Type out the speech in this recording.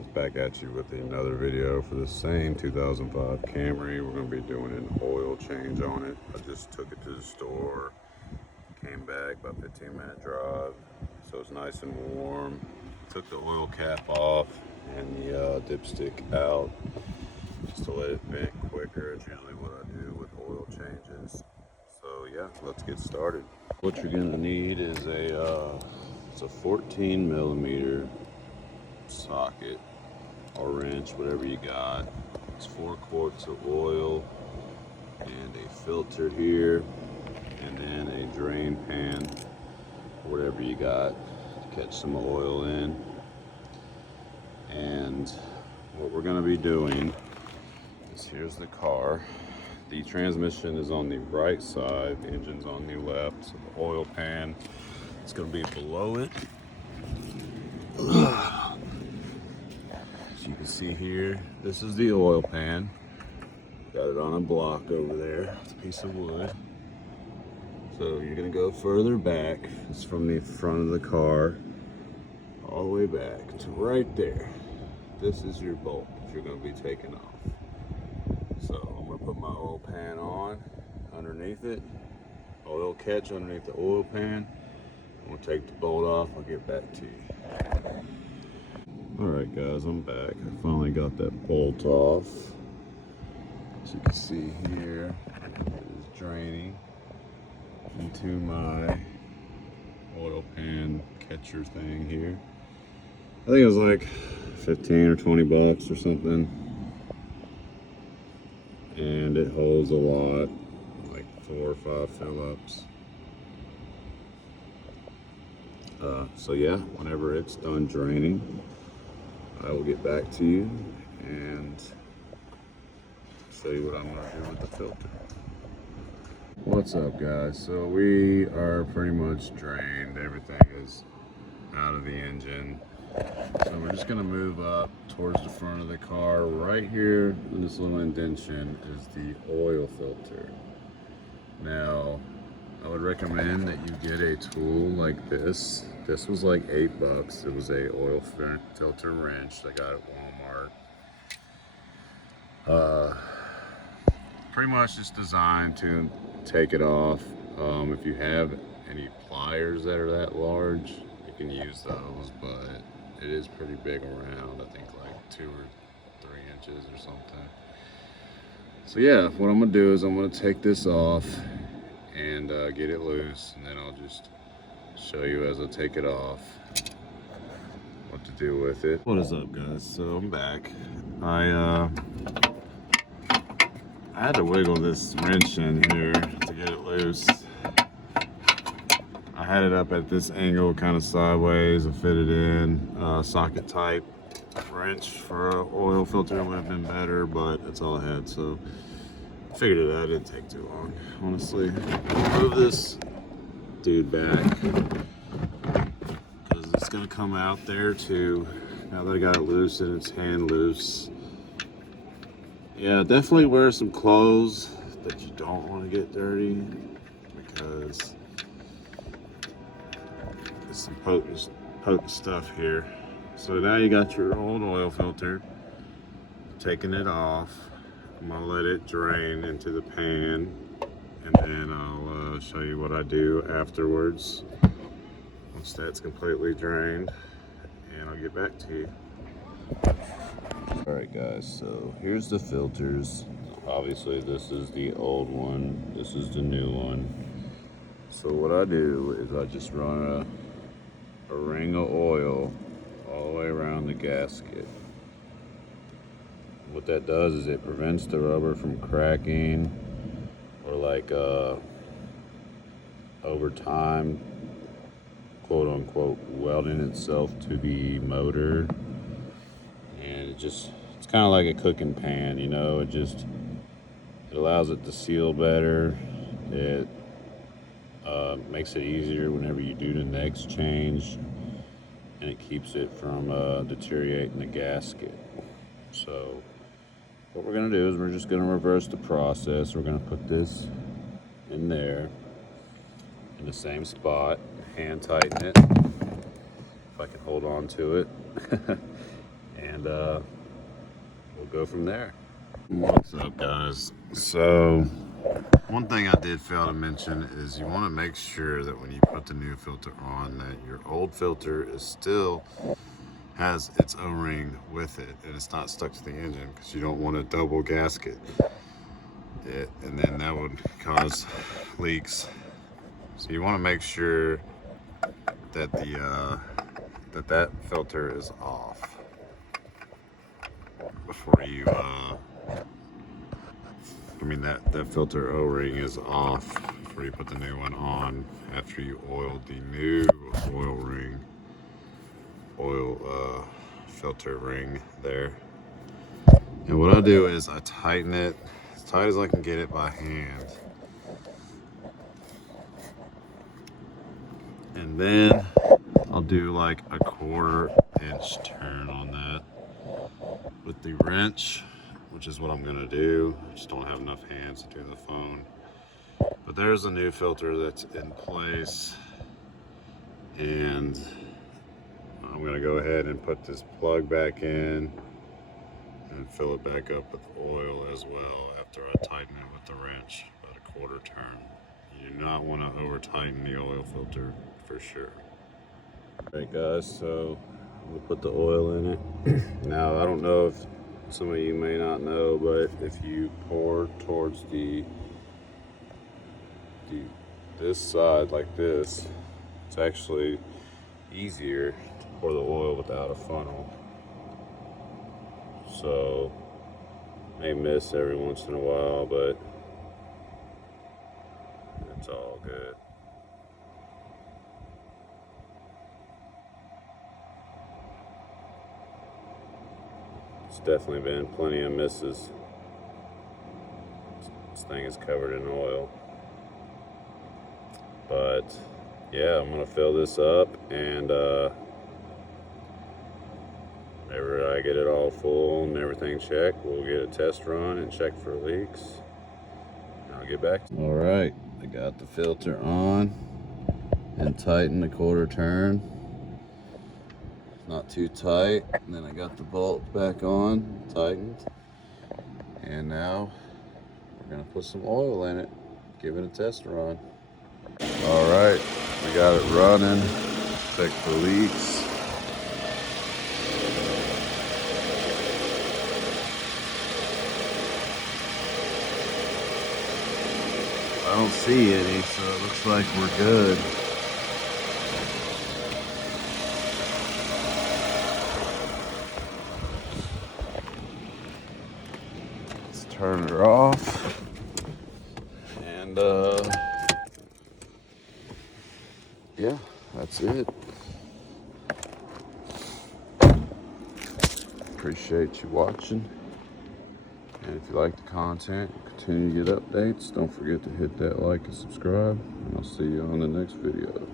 Guys, back at you with another video for the same 2005 Camry. We're going to be doing an oil change on it. I just took it to the store, came back, about 15-minute drive, so it's nice and warm. Took the oil cap off and the dipstick out just to let it vent quicker. It's usually what I do with oil changes. So yeah, let's get started. What you're going to need is it's a 14mm socket or wrench, whatever you got. It's 4 quarts of oil and a filter here, and then a drain pan, whatever you got to catch some oil in. And what we're going to be doing is, here's the car. The transmission is on the right side, the engine's on the left, so the oil pan is going to be below it. As you can see here, this is the oil pan. Got it on a block over there with a piece of wood. So you're going to go further back. It's from the front of the car all the way back to right there. This is your bolt that you're going to be taking off. So I'm going to put my oil pan on underneath it. Oil catch underneath the oil pan. I'm going to take the bolt off. I'll get back to you. Alright guys, I'm back. I finally got that bolt off. As you can see here, it is draining into my oil pan catcher thing here. I think it was like 15 or 20 bucks or something. And it holds a lot, like 4 or 5 fill-ups. So yeah, whenever it's done draining, I will get back to you and show you what I'm going to do with the filter. What's up guys? So we are pretty much drained. Everything is out of the engine. So we're just going to move up towards the front of the car. Right here in this little indentation is the oil filter. Now, I would recommend that you get a tool like this. This was like 8 bucks. It was a oil filter wrench I got at Walmart. Pretty much just designed to take it off. If you have any pliers that are that large, you can use those, but it is pretty big around. I think like 2 or 3 inches or something. So yeah, what I'm gonna do is I'm gonna take this off and get it loose, and then I'll just show you as I take it off what to do with it. What is up guys? So I'm back. I had to wiggle this wrench in here to get it loose. I had it up at this angle, kind of sideways. I fitted in socket type wrench for an oil filter. Would have been better, but that's all I had. So I figured it out. It didn't take too long, honestly. Move this dude back because it's gonna come out there too. Now that I got it loose and it's hand loose. Yeah, definitely wear some clothes that you don't want to get dirty, because there's some potent stuff here. So now you got your old oil filter. Taking it off, I'm gonna let it drain into the pan, and then I'll show you what I do afterwards once that's completely drained, and I'll get back to you. Alright guys, so here's the filters. Obviously this is the old one, this is the new one. So what I do is I just run a ring of oil all the way around the gasket. What that does is it prevents the rubber from cracking, or like over time, quote unquote, welding itself to the motor. And it's kind of like a cooking pan, you know. It allows it to seal better. It makes it easier whenever you do the next change, and it keeps it from deteriorating the gasket. So what we're going to do is we're just going to reverse the process. We're going to put this in there in the same spot, hand tighten it if I can hold on to it. and we'll go from there. What's up, guys? So one thing I did fail to mention is you want to make sure that when you put the new filter on, that your old filter is still has its O-ring with it and it's not stuck to the engine, because you don't want to double gasket it, and then that would cause leaks. So you want to make sure that that filter is off before you that filter O-ring is off before you put the new one on, after you oiled the new oil filter ring there. And what I do is I tighten it as tight as I can get it by hand, and then I'll do like a 1/4 inch turn on that with the wrench, which is what I'm gonna do. I just don't have enough hands to do the phone. But there's a new filter that's in place, and I'm gonna go ahead and put this plug back in and fill it back up with oil as well after I tighten it with the wrench about a 1/4 turn. You do not want to over tighten the oil filter for sure. Alright guys, so I'm gonna put the oil in it. Now I don't know if some of you may not know, but if you pour towards this side like this, it's actually easier to pour the oil without a funnel. So may miss every once in a while, but it's all good. It's definitely been plenty of misses. This thing is covered in oil. But yeah, I'm gonna fill this up, and whenever I get it all full and everything checked, we'll get a test run and check for leaks. I'll get back to you. All right, I got the filter on and tightened a 1/4 turn. Not too tight. And then I got the bolt back on, tightened. And now we're gonna put some oil in it, give it a test run. All right, we got it running. Check for leaks. I don't see any, so it looks like we're good. Let's turn her off. And yeah, that's it. Appreciate you watching. And if you like the content, continue to get updates. Don't forget to hit that like and subscribe. And I'll see you on the next video.